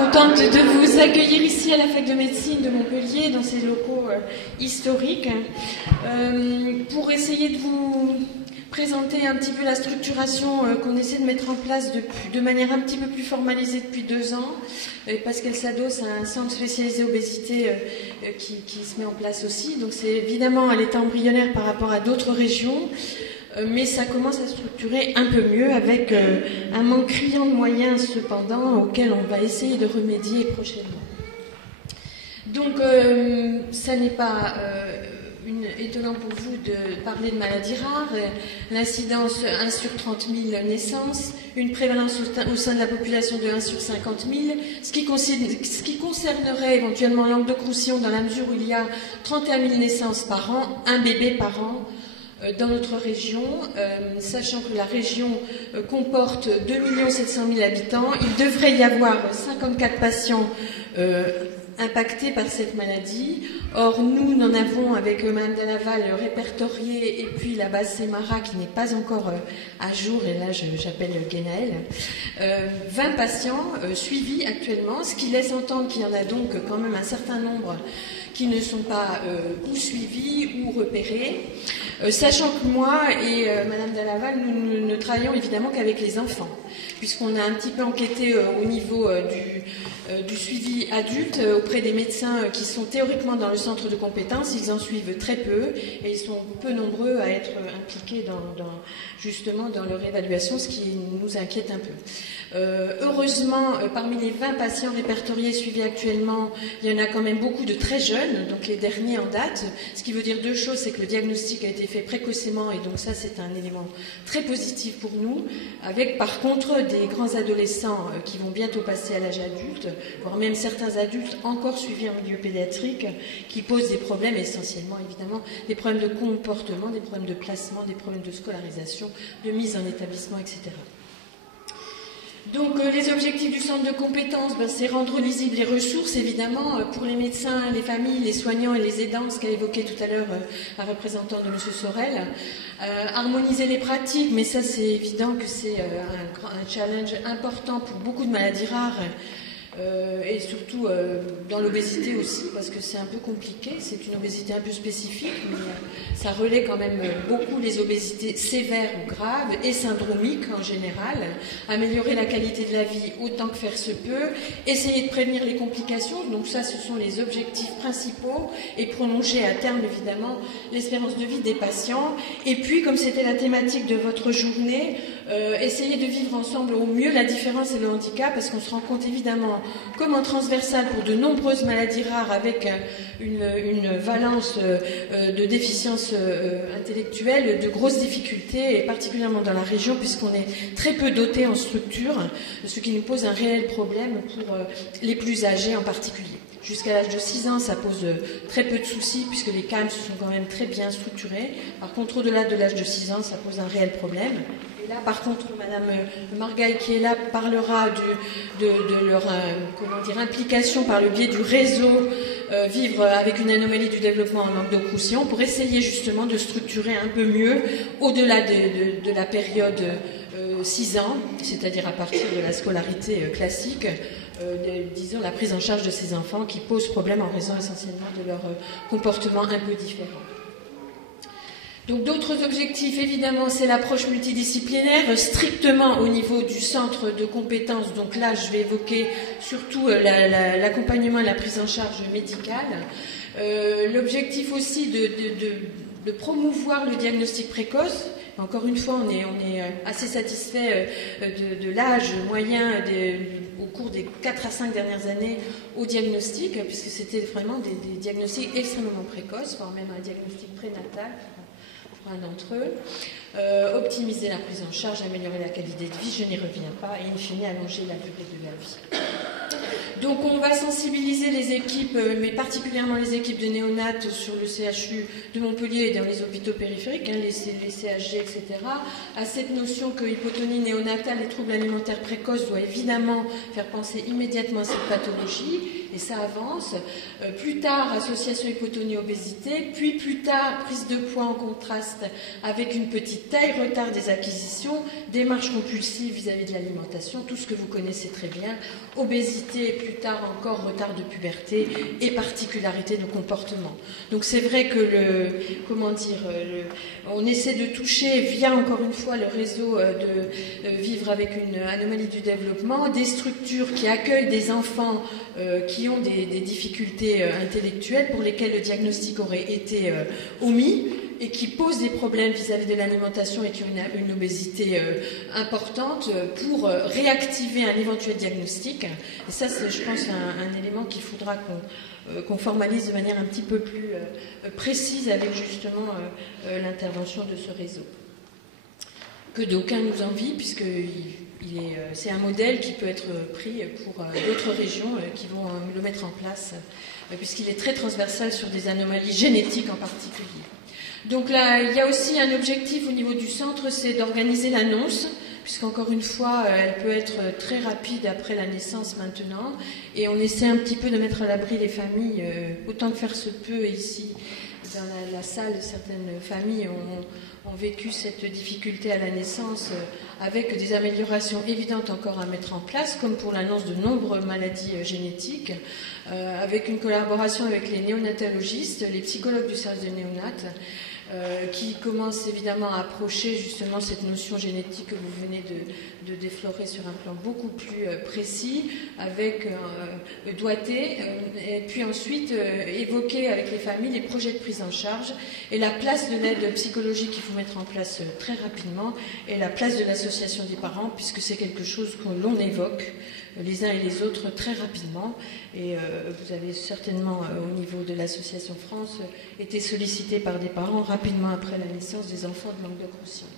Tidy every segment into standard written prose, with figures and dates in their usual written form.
contente de vous accueillir ici à la Fac de médecine de Montpellier, dans ces locaux historiques, pour essayer de vous présenter un petit peu la structuration qu'on essaie de mettre en place de manière un petit peu plus formalisée depuis 2 ans, parce qu'elle s'adosse à un centre spécialisé obésité qui se met en place aussi. Donc c'est évidemment à l'état embryonnaire par rapport à d'autres régions, mais ça commence à structurer un peu mieux avec un manque criant de moyens cependant auquel on va essayer de remédier prochainement. Donc ça n'est pas étonnant pour vous de parler de maladies rares, l'incidence 1 sur 30 000 naissances, une prévalence au sein de la population de 1 sur 50 000, ce qui concernerait éventuellement Languedoc-Roussillon dans la mesure où il y a 31 000 naissances par an, un bébé par an dans notre région, sachant que la région comporte 2 700 000 habitants, il devrait y avoir 54 patients impactés par cette maladie. Or, nous n'en avons, avec Mme Delaval, répertorié, et puis la base Semara qui n'est pas encore à jour, et là j'appelle Guénaël, 20 patients suivis actuellement, ce qui laisse entendre qu'il y en a donc quand même un certain nombre qui ne sont pas ou suivis ou repérés. Sachant que moi et Madame Delaval, nous ne travaillons évidemment qu'avec les enfants, puisqu'on a un petit peu enquêté au niveau du suivi adulte auprès des médecins qui sont théoriquement dans le centre de compétences. Ils en suivent très peu et ils sont peu nombreux à être impliqués justement dans leur évaluation, ce qui nous inquiète un peu. Heureusement, parmi les 20 patients répertoriés suivis actuellement, il y en a quand même beaucoup de très jeunes, donc les derniers en date, ce qui veut dire 2 choses, c'est que le diagnostic a été fait précocement et donc ça c'est un élément très positif pour nous, avec par contre des grands adolescents qui vont bientôt passer à l'âge adulte, voire même certains adultes encore suivis en milieu pédiatrique, qui posent des problèmes essentiellement évidemment, des problèmes de comportement, des problèmes de placement, des problèmes de scolarisation, de mise en établissement, etc. Donc les objectifs du centre de compétences, c'est rendre lisibles les ressources, évidemment, pour les médecins, les familles, les soignants et les aidants, ce qu'a évoqué tout à l'heure un représentant de M. Sorel. Harmoniser les pratiques, mais ça c'est évident que c'est un challenge important pour beaucoup de maladies rares, et surtout dans l'obésité aussi, parce que c'est un peu compliqué, c'est une obésité un peu spécifique, mais ça relaie quand même beaucoup les obésités sévères ou graves et syndromiques en général. Améliorer la qualité de la vie autant que faire se peut, essayer de prévenir les complications, donc ça ce sont les objectifs principaux, et prolonger à terme évidemment l'espérance de vie des patients. Et puis, comme c'était la thématique de votre journée, essayer de vivre ensemble au mieux la différence et le handicap, parce qu'on se rend compte évidemment comme en transversal pour de nombreuses maladies rares avec une valence de déficience intellectuelle, de grosses difficultés, et particulièrement dans la région, puisqu'on est très peu doté en structure, ce qui nous pose un réel problème pour les plus âgés en particulier. Jusqu'à l'âge de 6 ans, ça pose très peu de soucis, puisque les CAM se sont quand même très bien structurés. Par contre, au-delà de l'âge de 6 ans, ça pose un réel problème. Et là, par contre, Madame Margaille, qui est là, parlera de leur implication par le biais du réseau Vivre avec une anomalie du développement en Languedoc-Roussillon, pour essayer justement de structurer un peu mieux, au-delà de la période 6 ans, c'est-à-dire à partir de la scolarité classique, disons la prise en charge de ces enfants qui posent problème en raison essentiellement de leur comportement un peu différent. Donc d'autres objectifs, évidemment, c'est l'approche multidisciplinaire, strictement au niveau du centre de compétences. Donc là, je vais évoquer surtout l'accompagnement et la prise en charge médicale. L'objectif aussi de promouvoir le diagnostic précoce. Encore une fois, on est assez satisfait de l'âge moyen au cours des 4 à 5 dernières années au diagnostic, puisque c'était vraiment des diagnostics extrêmement précoces, voire même un diagnostic prénatal pour un d'entre eux. Optimiser la prise en charge, améliorer la qualité de vie, je n'y reviens pas, et in fine allonger la durée de la vie. Donc on va sensibiliser les équipes, mais particulièrement les équipes de néonates sur le CHU de Montpellier et dans les hôpitaux périphériques, les CHG, etc., à cette notion que hypotonie néonatale et troubles alimentaires précoces doit évidemment faire penser immédiatement à cette pathologie, et ça avance. Plus tard, association hypotonie-obésité, puis plus tard, prise de poids en contraste avec une petite taille, retard des acquisitions, démarche compulsive vis-à-vis de l'alimentation, tout ce que vous connaissez très bien, obésité, et plus tard encore retard de puberté et particularité de comportement. Donc c'est vrai que on essaie de toucher via encore une fois le réseau de Vivre avec une anomalie du développement, des structures qui accueillent des enfants qui ont des difficultés intellectuelles pour lesquelles le diagnostic aurait été omis et qui posent des problèmes vis-à-vis de l'alimentation et qui ont une obésité importante pour réactiver un éventuel diagnostic. Et ça, c'est, je pense, un élément qu'il faudra qu'on formalise de manière un petit peu plus précise avec justement l'intervention de ce réseau. Que d'aucuns nous envient, puisque c'est un modèle qui peut être pris pour d'autres régions qui vont le mettre en place, puisqu'il est très transversal sur des anomalies génétiques en particulier. Donc là, il y a aussi un objectif au niveau du centre, c'est d'organiser l'annonce, puisqu'encore une fois, elle peut être très rapide après la naissance maintenant, et on essaie un petit peu de mettre à l'abri les familles, autant que faire se peut ici. Dans la salle, certaines familles ont vécu cette difficulté à la naissance avec des améliorations évidentes encore à mettre en place, comme pour l'annonce de nombreuses maladies génétiques, avec une collaboration avec les néonatologistes, les psychologues du service de néonat, qui commencent évidemment à approcher justement cette notion génétique que vous venez de déflorer sur un plan beaucoup plus précis, avec doigté, et puis ensuite évoquer avec les familles les projets de prise en charge et la place de l'aide psychologique qu'il faut mettre en place très rapidement et la place de l'association des parents, puisque c'est quelque chose que l'on évoque les uns et les autres très rapidement, et vous avez certainement au niveau de l'association France été sollicité par des parents rapidement après la naissance des enfants de Languedoc-Roussillon.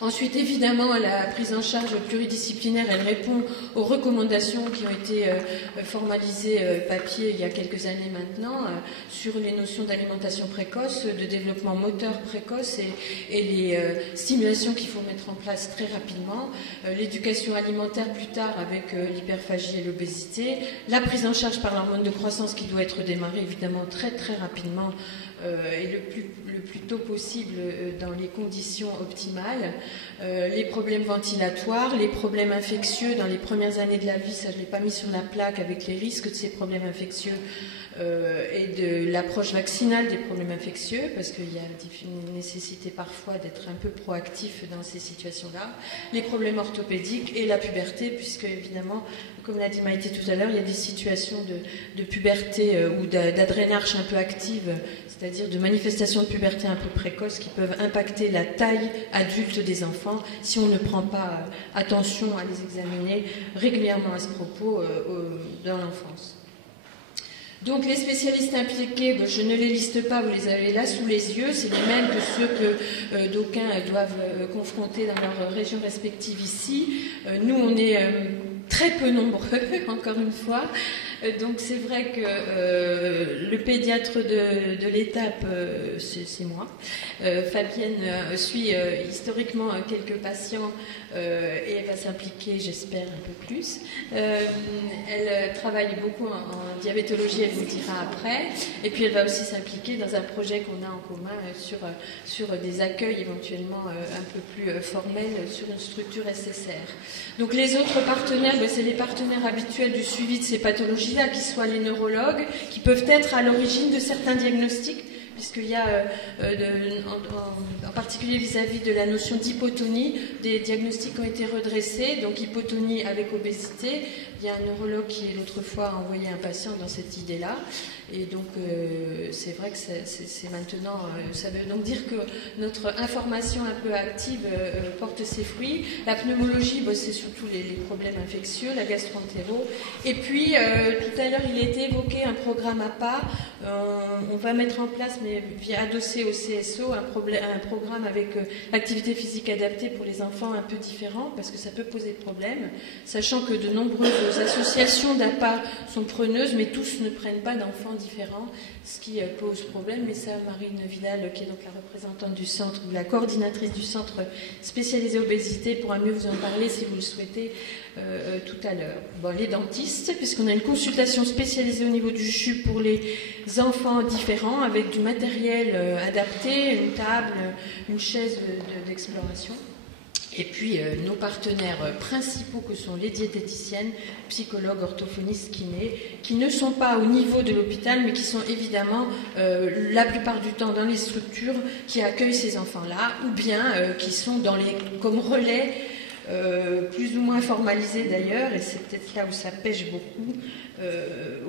Ensuite, évidemment, la prise en charge pluridisciplinaire, elle répond aux recommandations qui ont été formalisées papier il y a quelques années maintenant sur les notions d'alimentation précoce, de développement moteur précoce et les stimulations qu'il faut mettre en place très rapidement, l'éducation alimentaire plus tard avec l'hyperphagie et l'obésité, la prise en charge par l'hormone de croissance qui doit être démarrée évidemment très très rapidement et le plus tôt possible dans les conditions optimales, les problèmes ventilatoires, les problèmes infectieux dans les premières années de la vie, ça je ne l'ai pas mis sur la plaque, avec les risques de ces problèmes infectieux et de l'approche vaccinale des problèmes infectieux, parce qu'il y a une nécessité parfois d'être un peu proactif dans ces situations-là, les problèmes orthopédiques et la puberté, puisque évidemment, comme l'a dit Maïté tout à l'heure, il y a des situations de puberté ou d'adrénarche un peu active, c'est-à-dire de manifestations de puberté un peu précoces qui peuvent impacter la taille adulte des enfants si on ne prend pas attention à les examiner régulièrement à ce propos dans l'enfance. Donc les spécialistes impliqués, je ne les liste pas, vous les avez là sous les yeux, c'est les mêmes que ceux que d'aucuns doivent confronter dans leur région respective ici. Nous, on est très peu nombreux, encore une fois. Donc c'est vrai que le pédiatre de l'étape, c'est moi. Fabienne suit historiquement quelques patients et elle va s'impliquer, j'espère, un peu plus. Elle travaille beaucoup en diabétologie, elle vous dira après. Et puis elle va aussi s'impliquer dans un projet qu'on a en commun sur des accueils éventuellement un peu plus formels sur une structure SSR. Donc les autres partenaires, c'est les partenaires habituels du suivi de ces pathologies-là, qui soient les neurologues, qui peuvent être à l'origine de certains diagnostics, puisqu'il y a, en particulier vis-à-vis de la notion d'hypotonie, des diagnostics ont été redressés, donc hypotonie avec obésité. Il y a un neurologue qui, l'autre fois, a envoyé un patient dans cette idée-là. Et donc, c'est vrai que c'est maintenant... ça veut donc dire que notre information un peu active porte ses fruits. La pneumologie, c'est surtout les problèmes infectieux, la gastro-entérose. Et puis, tout à l'heure, il a été évoqué un programme à pas. On va mettre en place, mais vient adosser au CSO un programme avec activité physique adaptée pour les enfants un peu différent, parce que ça peut poser problème, sachant que de nombreuses associations d'APA sont preneuses, mais tous ne prennent pas d'enfants différents, ce qui pose problème. Mais ça, Marine Vidal, qui est donc la représentante du centre, ou la coordinatrice du centre spécialisé obésité, pourra mieux vous en parler si vous le souhaitez tout à l'heure. Bon, les dentistes, puisqu'on a une consultation spécialisée au niveau du CHU pour les enfants différents, avec du matériel adapté, une table, une chaise d'exploration. Et puis nos partenaires principaux que sont les diététiciennes, psychologues, orthophonistes, kinés, qui ne sont pas au niveau de l'hôpital, mais qui sont évidemment la plupart du temps dans les structures qui accueillent ces enfants-là, ou bien qui sont comme relais, plus ou moins formalisés d'ailleurs, et c'est peut-être là où ça pêche beaucoup,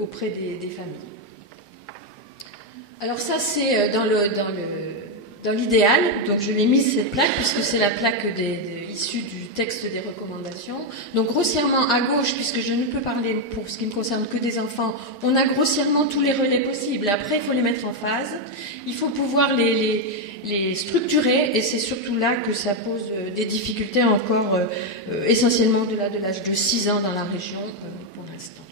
auprès des familles. Alors ça, c'est dans l'idéal, donc je l'ai mise cette plaque, puisque c'est la plaque issue du texte des recommandations. Donc grossièrement à gauche, puisque je ne peux parler pour ce qui me concerne que des enfants, on a grossièrement tous les relais possibles. Après, il faut les mettre en phase, il faut pouvoir les structurer, et c'est surtout là que ça pose des difficultés encore essentiellement au-delà de l'âge de 6 ans dans la région pour l'instant.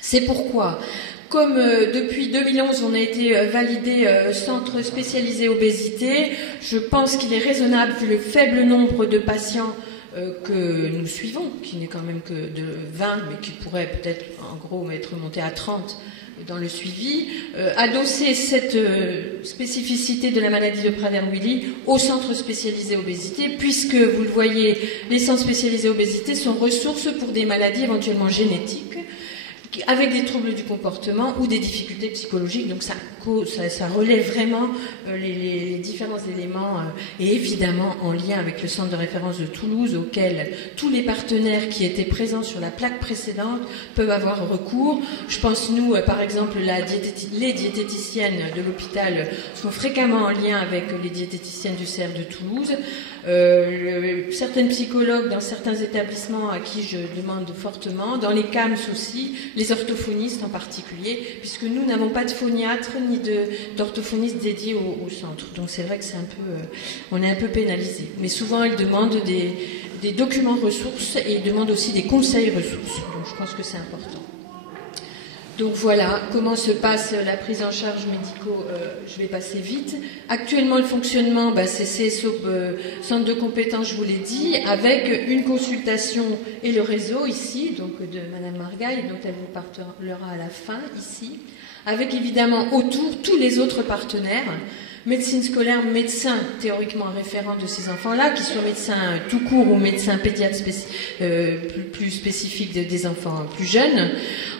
C'est pourquoi, comme depuis 2011 on a été validé centre spécialisé obésité, je pense qu'il est raisonnable, vu le faible nombre de patients que nous suivons, qui n'est quand même que de 20, mais qui pourrait peut-être en gros être monté à 30 dans le suivi, adosser cette spécificité de la maladie de Prader-Willi au centre spécialisé obésité, puisque, vous le voyez, les centres spécialisés obésité sont ressources pour des maladies éventuellement génétiques, avec des troubles du comportement ou des difficultés psychologiques. Donc ça relève vraiment les différents éléments, et évidemment en lien avec le centre de référence de Toulouse, auquel tous les partenaires qui étaient présents sur la plaque précédente peuvent avoir recours. Je pense, nous, par exemple, les diététiciennes de l'hôpital sont fréquemment en lien avec les diététiciennes du CER de Toulouse. Certaines psychologues dans certains établissements à qui je demande fortement, dans les CAMS aussi, les orthophonistes en particulier, puisque nous n'avons pas de phoniatre ni d'orthophonistes dédiés au centre. Donc c'est vrai que on est un peu pénalisé. Mais souvent ils demandent des documents ressources, et ils demandent aussi des conseils ressources. Donc je pense que c'est important. Donc voilà comment se passe la prise en charge médicaux. Je vais passer vite. Actuellement, le fonctionnement, c'est CSO, centre de compétences, je vous l'ai dit, avec une consultation et le réseau ici, donc de Madame Margaille, dont elle vous parlera à la fin ici, avec évidemment autour tous les autres partenaires. Médecine scolaire, médecin théoriquement référent de ces enfants-là, qui soient médecins tout court ou médecins pédiatres plus spécifiques des enfants plus jeunes.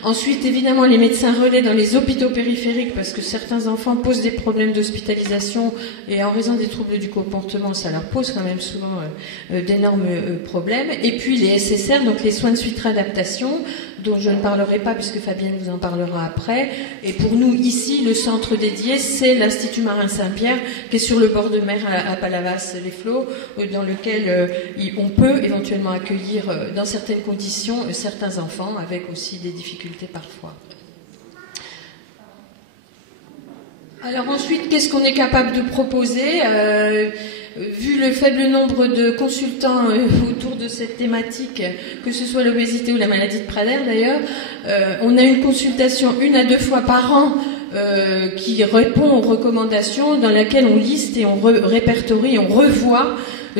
Ensuite, évidemment, les médecins relais dans les hôpitaux périphériques, parce que certains enfants posent des problèmes d'hospitalisation, et en raison des troubles du comportement, ça leur pose quand même souvent d'énormes problèmes. Et puis les SSR, donc les soins de suite réadaptation, dont je ne parlerai pas puisque Fabienne vous en parlera après. Et pour nous, ici, le centre dédié, c'est l'Institut Marin Saint-Pierre, qui est sur le bord de mer à Palavas-les-Flots, dans lequel on peut éventuellement accueillir, dans certaines conditions, certains enfants, avec aussi des difficultés parfois. Alors ensuite, qu'est-ce qu'on est capable de proposer vu le faible nombre de consultants autour de cette thématique, que ce soit l'obésité ou la maladie de Prader d'ailleurs, on a une consultation 1 à 2 fois par an qui répond aux recommandations, dans laquelle on liste et on répertorie, on revoit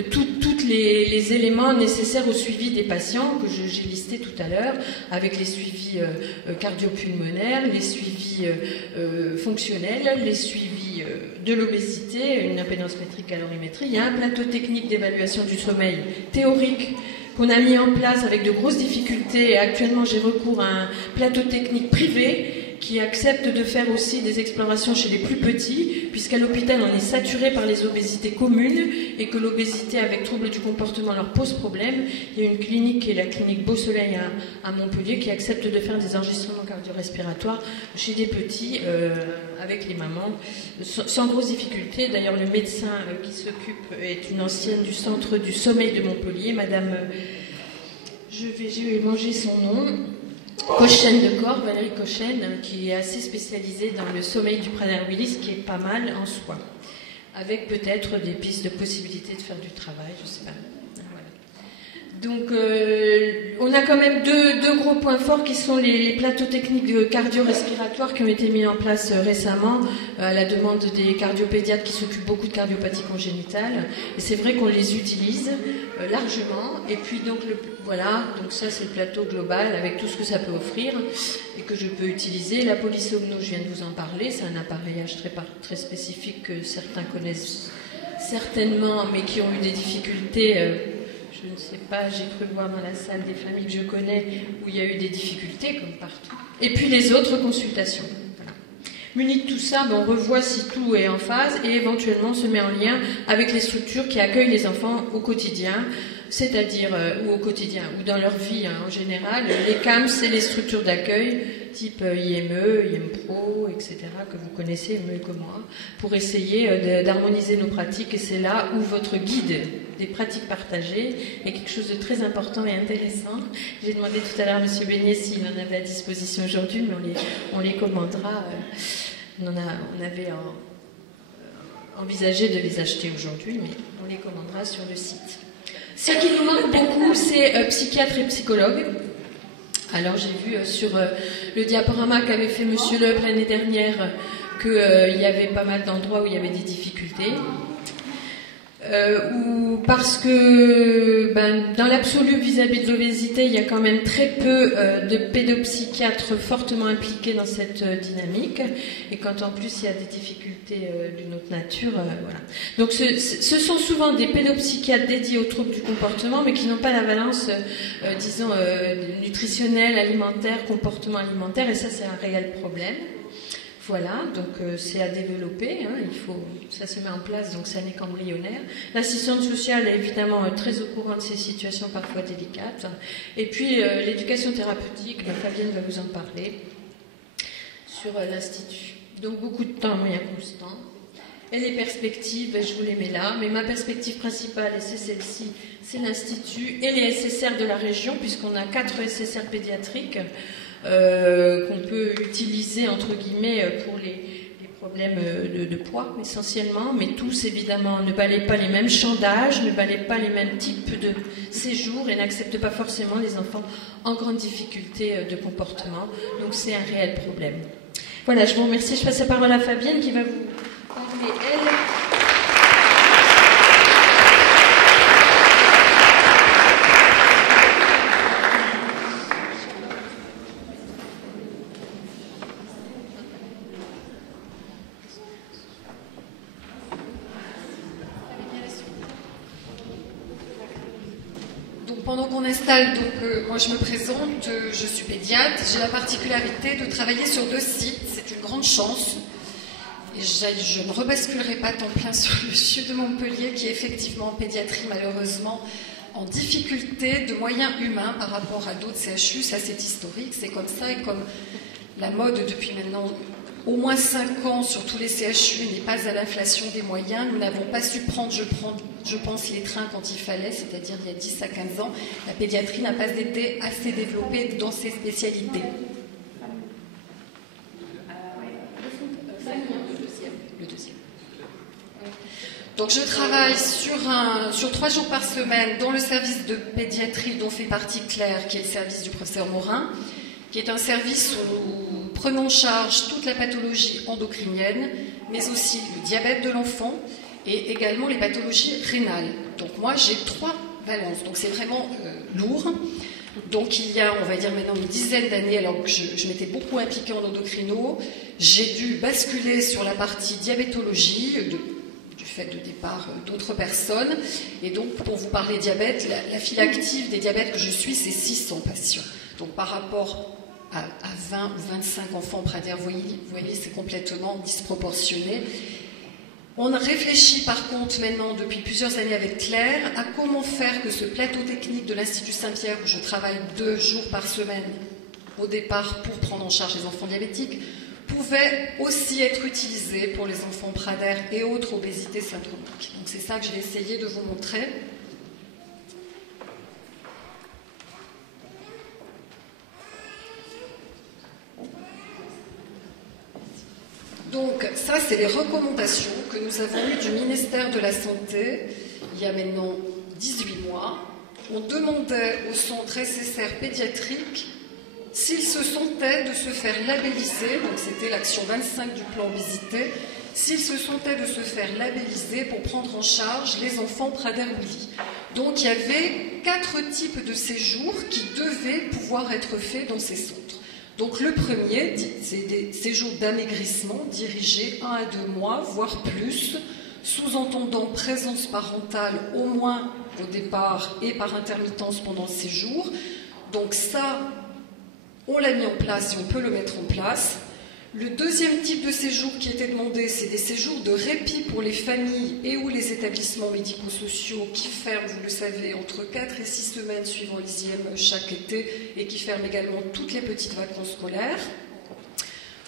tous les éléments nécessaires au suivi des patients que j'ai listés tout à l'heure, avec les suivis cardio-pulmonaires, les suivis fonctionnels, les suivis de l'obésité, une impédance métrique, calorimétrie. Il y a un plateau technique d'évaluation du sommeil théorique qu'on a mis en place avec de grosses difficultés, et actuellement j'ai recours à un plateau technique privé qui accepte de faire aussi des explorations chez les plus petits, puisqu'à l'hôpital on est saturé par les obésités communes, et que l'obésité avec troubles du comportement leur pose problème. Il y a une clinique qui est la clinique Beau Soleil à Montpellier, qui accepte de faire des enregistrements cardio-respiratoires chez des petits avec les mamans, sans grosse difficulté. D'ailleurs le médecin qui s'occupe est une ancienne du centre du sommeil de Montpellier, Madame, je vais manger son nom, Cochen de corps, Valérie Cochen, qui est assez spécialisée dans le sommeil du Prader-Willi, qui est pas mal en soi, avec peut-être des pistes de possibilité de faire du travail, je sais pas. Donc, on a quand même deux gros points forts qui sont les plateaux techniques cardio-respiratoires qui ont été mis en place récemment à la demande des cardiopédiatres qui s'occupent beaucoup de cardiopathie congénitale. Et c'est vrai qu'on les utilise largement. Et puis, donc, voilà, donc ça, c'est le plateau global avec tout ce que ça peut offrir et que je peux utiliser. La polysomno, je viens de vous en parler, c'est un appareillage très spécifique que certains connaissent certainement, mais qui ont eu des difficultés. Je ne sais pas, j'ai cru voir dans la salle des familles que je connais où il y a eu des difficultés, comme partout. Et puis les autres consultations. Voilà. Muni de tout ça, on revoit si tout est en phase et éventuellement se met en lien avec les structures qui accueillent les enfants au quotidien, c'est-à-dire, ou au quotidien, ou dans leur vie en général. Les CAMS, c'est les structures d'accueil, type IME, IMPRO, etc., que vous connaissez mieux que moi, pour essayer d'harmoniser nos pratiques. Et c'est là où votre guide des pratiques partagées est quelque chose de très important et intéressant. J'ai demandé tout à l'heure à M. Beignet s'il en avait à disposition aujourd'hui, mais on les commandera. On avait envisagé de les acheter aujourd'hui, mais on les commandera sur le site. Ce qui nous manque beaucoup, c'est psychiatre et psychologue. Alors j'ai vu sur le diaporama qu'avait fait M. Loeb l'année dernière qu'il y avait pas mal d'endroits où il y avait des difficultés. Ou parce que dans l'absolu vis-à-vis de l'obésité, il y a quand même très peu de pédopsychiatres fortement impliqués dans cette dynamique, et quand en plus il y a des difficultés d'une autre nature, voilà. Donc ce sont souvent des pédopsychiatres dédiés aux troubles du comportement, mais qui n'ont pas la valence, disons, nutritionnelle, alimentaire, comportement alimentaire, et ça c'est un réel problème. Voilà, donc c'est à développer, hein, ça se met en place, donc ça n'est qu'embryonnaire. L'assistante sociale est évidemment très au courant de ces situations parfois délicates. Et puis l'éducation thérapeutique, Fabienne va vous en parler, sur l'Institut. Donc beaucoup de temps, moyen constant. Et les perspectives, je vous les mets là, mais ma perspective principale, et c'est celle-ci, c'est l'Institut et les SSR de la région, puisqu'on a 4 SSR pédiatriques, qu'on peut utiliser entre guillemets pour les problèmes de poids essentiellement, mais tous évidemment ne balaient pas les mêmes champs d'âge, ne balaient pas les mêmes types de séjours et n'acceptent pas forcément les enfants en grande difficulté de comportement, donc c'est un réel problème. Voilà, je vous remercie, je passe la parole à Fabienne qui va vous parler elle. Pendant qu'on installe, moi je me présente, je suis pédiatre, j'ai la particularité de travailler sur 2 sites, c'est une grande chance. Et je ne rebasculerai pas temps plein sur le CHU de Montpellier qui est effectivement en pédiatrie malheureusement en difficulté de moyens humains par rapport à d'autres CHU, ça c'est historique, c'est comme ça, et comme la mode depuis maintenant au moins 5 ans sur tous les CHU n'est pas à l'inflation des moyens. Nous n'avons pas su prendre, je pense, les trains quand il fallait, c'est-à-dire il y a 10 à 15 ans. La pédiatrie n'a pas été assez développée dans ses spécialités. Le deuxième. Donc je travaille sur 3 jours par semaine dans le service de pédiatrie dont fait partie Claire, qui est le service du professeur Morin, qui est un service où nous prenons en charge toute la pathologie endocrinienne, mais aussi le diabète de l'enfant et également les pathologies rénales. Donc moi, j'ai 3 valences, donc c'est vraiment lourd. Donc il y a, on va dire maintenant, une dizaine d'années, alors que je m'étais beaucoup impliquée en endocrino, j'ai dû basculer sur la partie diabétologie, du fait de départ d'autres personnes. Et donc, pour vous parler diabète, la file active des diabètes que je suis, c'est 600 patients. Donc par rapport à 20 ou 25 enfants Prader, vous voyez, c'est complètement disproportionné. On réfléchit par contre maintenant depuis plusieurs années avec Claire à comment faire que ce plateau technique de l'Institut Saint-Pierre, où je travaille 2 jours par semaine au départ pour prendre en charge les enfants diabétiques, pouvait aussi être utilisé pour les enfants Prader et autres obésités syndromiques. Donc c'est ça que je vais essayer de vous montrer. Donc ça, c'est les recommandations que nous avons eues du ministère de la Santé il y a maintenant 18 mois. On demandait au centre SSR pédiatrique s'ils se sentaient de se faire labelliser, donc c'était l'action 25 du plan obésité, s'ils se sentaient de se faire labelliser pour prendre en charge les enfants Prader-Willi. Donc il y avait 4 types de séjours qui devaient pouvoir être faits dans ces centres. Donc le premier, c'est des séjours d'amaigrissement dirigés 1 à 2 mois, voire plus, sous-entendant présence parentale au moins au départ et par intermittence pendant le séjour. Donc ça, on l'a mis en place et on peut le mettre en place. Le deuxième type de séjour qui était demandé, c'est des séjours de répit pour les familles et ou les établissements médico-sociaux qui ferment, vous le savez, entre 4 et 6 semaines suivant les IM chaque été et qui ferment également toutes les petites vacances scolaires.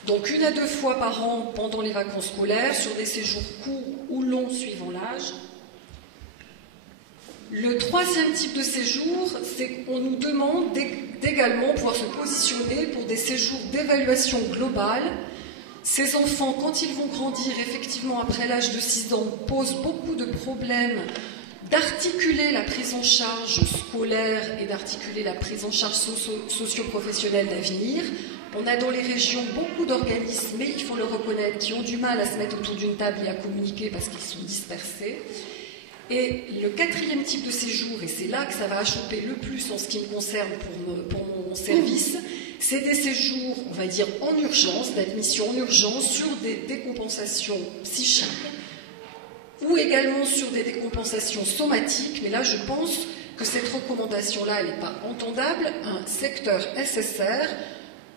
Donc 1 à 2 fois par an pendant les vacances scolaires sur des séjours courts ou longs suivant l'âge. Le troisième type de séjour, c'est qu'on nous demande d'également pouvoir se positionner pour des séjours d'évaluation globale. Ces enfants, quand ils vont grandir, effectivement, après l'âge de 6 ans, posent beaucoup de problèmes d'articuler la prise en charge scolaire et d'articuler la prise en charge socio-professionnelle d'avenir. On a dans les régions beaucoup d'organismes, mais il faut le reconnaître, qui ont du mal à se mettre autour d'une table et à communiquer parce qu'ils sont dispersés. Et le quatrième type de séjour, et c'est là que ça va achoper le plus en ce qui me concerne pour mon service, c'est des séjours, on va dire, en urgence, d'admission en urgence, sur des décompensations psychiques, ou également sur des décompensations somatiques, mais là je pense que cette recommandation-là, elle n'est pas entendable. Un secteur SSR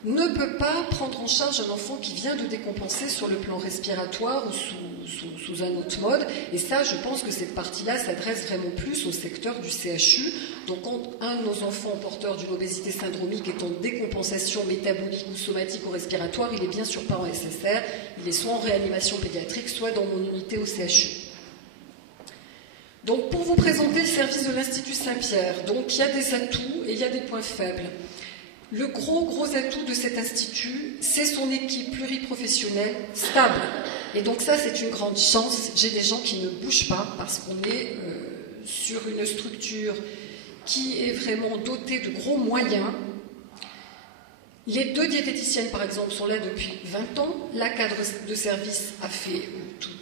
ne peut pas prendre en charge un enfant qui vient de décompenser sur le plan respiratoire ou sous un autre mode. Et ça, je pense que cette partie-là s'adresse vraiment plus au secteur du CHU. Donc quand un de nos enfants porteurs d'une obésité syndromique est en décompensation métabolique ou somatique ou respiratoire, il est bien sûr pas en SSR, il est soit en réanimation pédiatrique, soit dans mon unité au CHU. Donc pour vous présenter le service de l'Institut Saint-Pierre, donc il y a des atouts et il y a des points faibles. Le gros atout de cet institut, c'est son équipe pluriprofessionnelle stable. Et donc ça, c'est une grande chance. J'ai des gens qui ne bougent pas parce qu'on est sur une structure qui est vraiment dotée de gros moyens. Les 2 diététiciennes, par exemple, sont là depuis 20 ans. La cadre de service a fait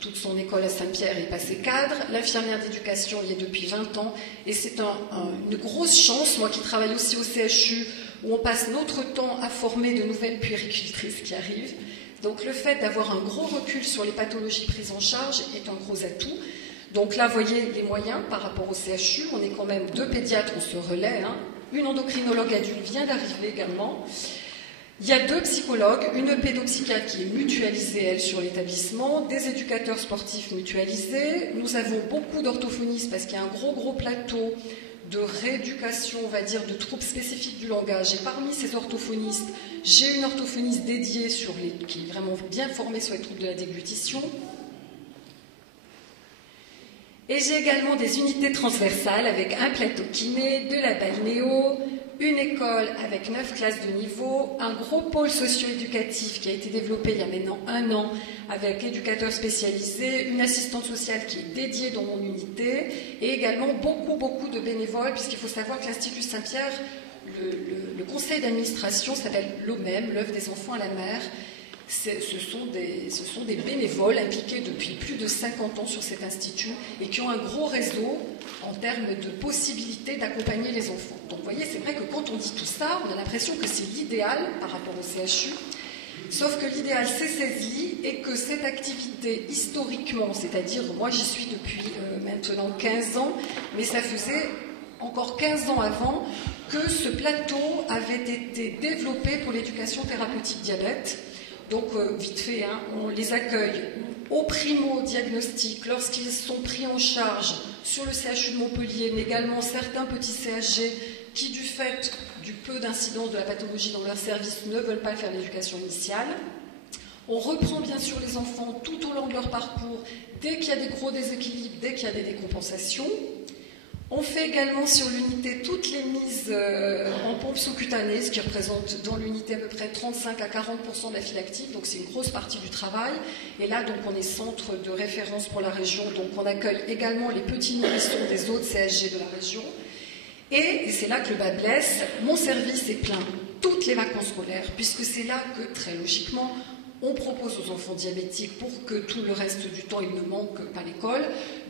toute son école à Saint-Pierre et est passée cadre. L'infirmière d'éducation y est depuis 20 ans. Et c'est une grosse chance, moi qui travaille aussi au CHU, où on passe notre temps à former de nouvelles puéricultrices qui arrivent. Donc le fait d'avoir un gros recul sur les pathologies prises en charge est un gros atout. Donc là, vous voyez les moyens par rapport au CHU. On est quand même 2 pédiatres, on se relaie. Une endocrinologue adulte vient d'arriver également. Il y a 2 psychologues, une pédopsychiatre qui est mutualisée, elle, sur l'établissement, des éducateurs sportifs mutualisés. Nous avons beaucoup d'orthophonistes parce qu'il y a un gros plateau de rééducation, on va dire, de troubles spécifiques du langage. Et parmi ces orthophonistes, j'ai une orthophoniste dédiée qui est vraiment bien formée sur les troubles de la déglutition. Et j'ai également des unités transversales avec un plateau kiné, de la balnéo, une école avec 9 classes de niveau, un gros pôle socio-éducatif qui a été développé il y a maintenant 1 an avec éducateurs spécialisés, une assistante sociale qui est dédiée dans mon unité et également beaucoup de bénévoles puisqu'il faut savoir que l'Institut Saint-Pierre, le conseil d'administration s'appelle l'OMEM, l'œuvre des enfants à la mer. Ce sont des bénévoles impliqués depuis plus de 50 ans sur cet institut et qui ont un gros réseau en termes de possibilités d'accompagner les enfants. Donc vous voyez, c'est vrai que quand on dit tout ça, on a l'impression que c'est l'idéal par rapport au CHU, sauf que l'idéal s'est saisi et que cette activité historiquement, c'est-à-dire moi j'y suis depuis maintenant 15 ans, mais ça faisait encore 15 ans avant que ce plateau avait été développé pour l'éducation thérapeutique diabète. Donc, vite fait, on les accueille au primo-diagnostic lorsqu'ils sont pris en charge sur le CHU de Montpellier, mais également certains petits CHG qui, du fait du peu d'incidence de la pathologie dans leur service, ne veulent pas faire l'éducation initiale. On reprend bien sûr les enfants tout au long de leur parcours, dès qu'il y a des gros déséquilibres, dès qu'il y a des décompensations. On fait également sur l'unité toutes les mises en pompe sous-cutanée, ce qui représente dans l'unité à peu près 35 à 40% de la file active, donc c'est une grosse partie du travail. Et là, donc, on est centre de référence pour la région, donc on accueille également les petits nourrissons des autres CSG de la région. Et c'est là que le bas blesse, mon service est plein toutes les vacances scolaires, puisque c'est là que, très logiquement, on propose aux enfants diabétiques, pour que tout le reste du temps, ils ne manquent pas l'école,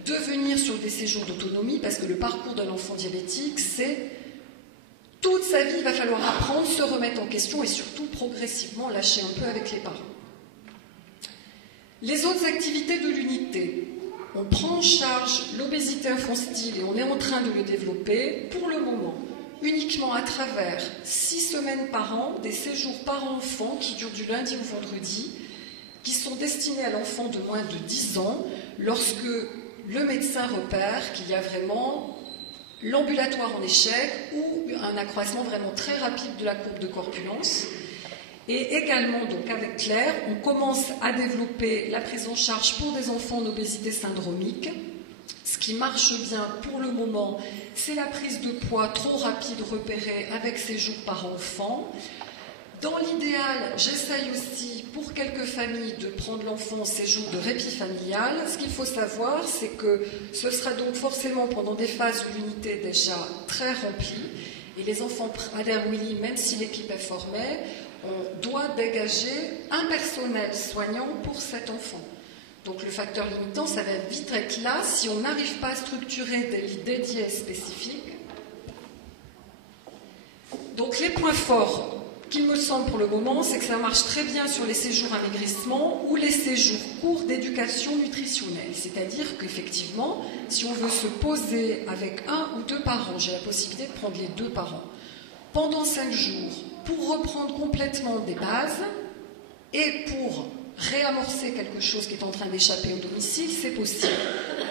de venir sur des séjours d'autonomie, parce que le parcours d'un enfant diabétique, c'est toute sa vie, il va falloir apprendre, se remettre en question et surtout progressivement lâcher un peu avec les parents. Les autres activités de l'unité. On prend en charge l'obésité infantile et on est en train de le développer pour le moment uniquement à travers 6 semaines par an, des séjours par enfant qui durent du lundi au vendredi, qui sont destinés à l'enfant de moins de 10 ans, lorsque le médecin repère qu'il y a vraiment l'ambulatoire en échec ou un accroissement vraiment très rapide de la courbe de corpulence. Et également, donc avec Claire, on commence à développer la prise en charge pour des enfants en obésité syndromique. Ce qui marche bien pour le moment, c'est la prise de poids trop rapide repérée avec séjour par enfant. Dans l'idéal, j'essaye aussi pour quelques familles de prendre l'enfant en séjour de répit familial. Ce qu'il faut savoir, c'est que ce sera donc forcément pendant des phases où l'unité est déjà très remplie. Et les enfants Adair-Willy, même si l'équipe est formée, on doit dégager un personnel soignant pour cet enfant. Donc le facteur limitant, ça va vite être là si on n'arrive pas à structurer des lits dédiés spécifiques. Donc les points forts qu'il me semble pour le moment, c'est que ça marche très bien sur les séjours amaigrissement ou les séjours courts d'éducation nutritionnelle. C'est-à-dire qu'effectivement, si on veut se poser avec 1 ou 2 parents, j'ai la possibilité de prendre les 2 parents, pendant 5 jours, pour reprendre complètement des bases et pour réamorcer quelque chose qui est en train d'échapper au domicile, c'est possible.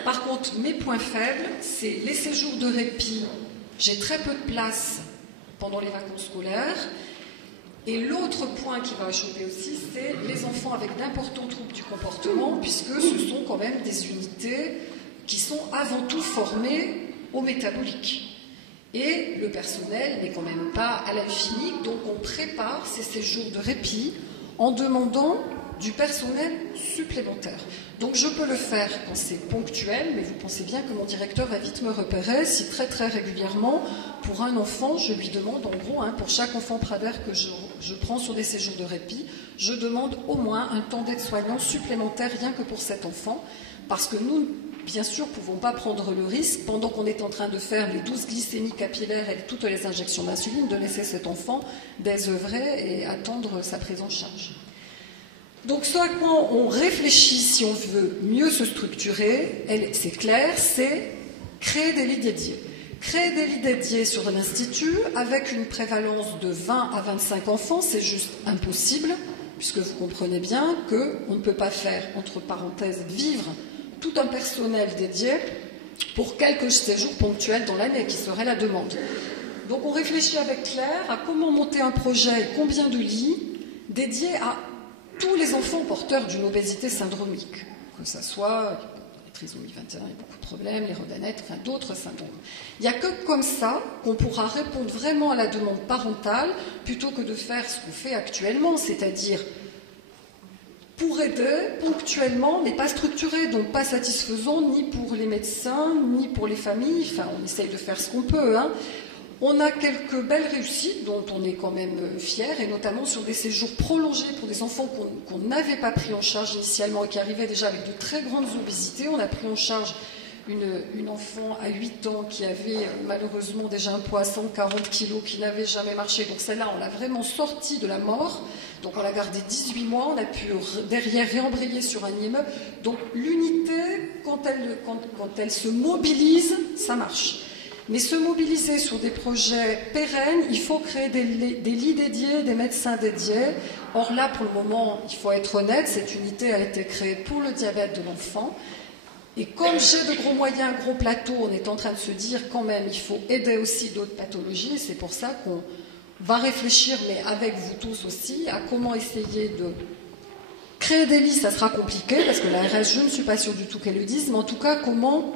Par contre, mes points faibles, c'est les séjours de répit. J'ai très peu de place pendant les vacances scolaires. Et l'autre point qui va choper aussi, c'est les enfants avec d'importants troubles du comportement, puisque ce sont quand même des unités qui sont avant tout formées au métabolique. Et le personnel n'est quand même pas à l'infini, donc on prépare ces séjours de répit en demandant du personnel supplémentaire. Donc je peux le faire quand c'est ponctuel, mais vous pensez bien que mon directeur va vite me repérer si très régulièrement, pour un enfant, je lui demande en gros, pour chaque enfant Prader que je prends sur des séjours de répit, je demande au moins un temps d'aide-soignant supplémentaire rien que pour cet enfant, parce que nous, bien sûr, ne pouvons pas prendre le risque, pendant qu'on est en train de faire les 12 glycémies capillaires et toutes les injections d'insuline, de laisser cet enfant désœuvrer et attendre sa prise en charge. Donc ce à quoi on réfléchit si on veut mieux se structurer, c'est clair, c'est créer des lits dédiés. Créer des lits dédiés sur un institut avec une prévalence de 20 à 25 enfants, c'est juste impossible, puisque vous comprenez bien qu'on ne peut pas faire, entre parenthèses, vivre tout un personnel dédié pour quelques séjours ponctuels dans l'année, qui serait la demande. Donc on réfléchit avec Claire à comment monter un projet et combien de lits dédiés à tous les enfants porteurs d'une obésité syndromique, que ce soit les trisomies 21, il y a beaucoup de problèmes, les rhodanettes, enfin d'autres syndromes. Il n'y a que comme ça qu'on pourra répondre vraiment à la demande parentale, plutôt que de faire ce qu'on fait actuellement, c'est-à-dire pour aider ponctuellement, mais pas structuré, donc pas satisfaisant ni pour les médecins, ni pour les familles. Enfin, on essaye de faire ce qu'on peut. On a quelques belles réussites dont on est quand même fiers, et notamment sur des séjours prolongés pour des enfants qu'on n'avait pas pris en charge initialement et qui arrivaient déjà avec de très grandes obésités. On a pris en charge une enfant à 8 ans qui avait malheureusement déjà un poids à 140 kg, qui n'avait jamais marché. Donc celle-là, on l'a vraiment sortie de la mort. Donc on l'a gardée 18 mois, on a pu derrière réembrayer sur un immeuble. Donc l'unité, quand elle se mobilise, ça marche. Mais se mobiliser sur des projets pérennes, il faut créer des lits dédiés, des médecins dédiés. Or là, pour le moment, il faut être honnête, cette unité a été créée pour le diabète de l'enfant. Et comme j'ai de gros moyens, gros plateaux, on est en train de se dire quand même, il faut aider aussi d'autres pathologies. C'est pour ça qu'on va réfléchir, mais avec vous tous aussi, à comment essayer de créer des lits. Ça sera compliqué, parce que l'ARS, je ne suis pas sûre du tout qu'elle le dise, mais en tout cas, comment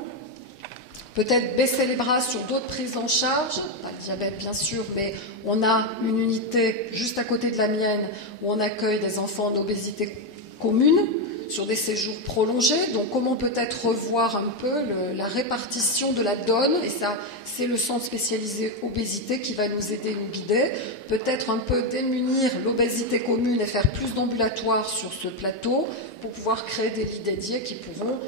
peut-être baisser les bras sur d'autres prises en charge, pas le diabète bien sûr, mais on a une unité juste à côté de la mienne où on accueille des enfants d'obésité commune sur des séjours prolongés. Donc comment peut-être revoir un peu la répartition de la donne, et ça c'est le centre spécialisé obésité qui va nous aider, nous guider, peut-être un peu démunir l'obésité commune et faire plus d'ambulatoires sur ce plateau pour pouvoir créer des lits dédiés qui pourront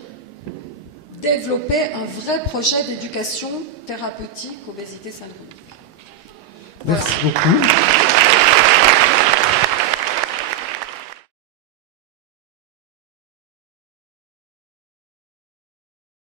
développer un vrai projet d'éducation thérapeutique obésité syndromique. Merci beaucoup.